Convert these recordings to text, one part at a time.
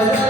আমরা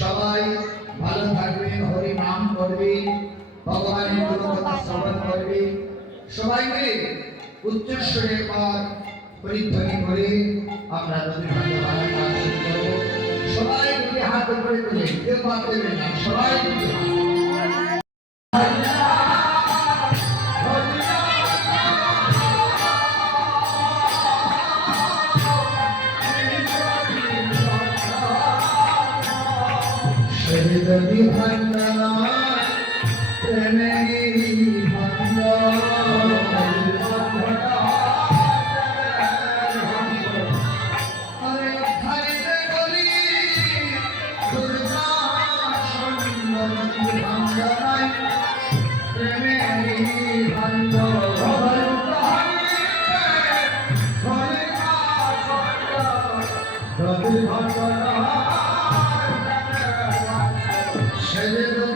সবাই ভালো থাকবেন, হরি নাম করবে, ভগবানের শ্রবণ করবে। সবাই মিলে উচ্চস্বরে পর পরিধ্বনি করে আমরা যদি ভালো কাজ শুরু করব। সবাই দুটি হাত উপরে তুলে, কেউ বাদ সবাই দুটি শহীদ Amen.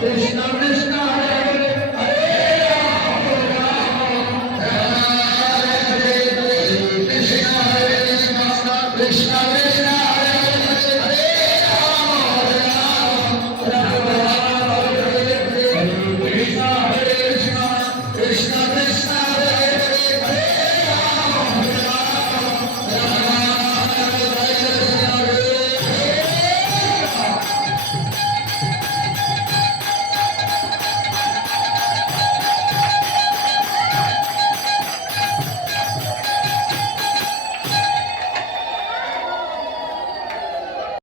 There's no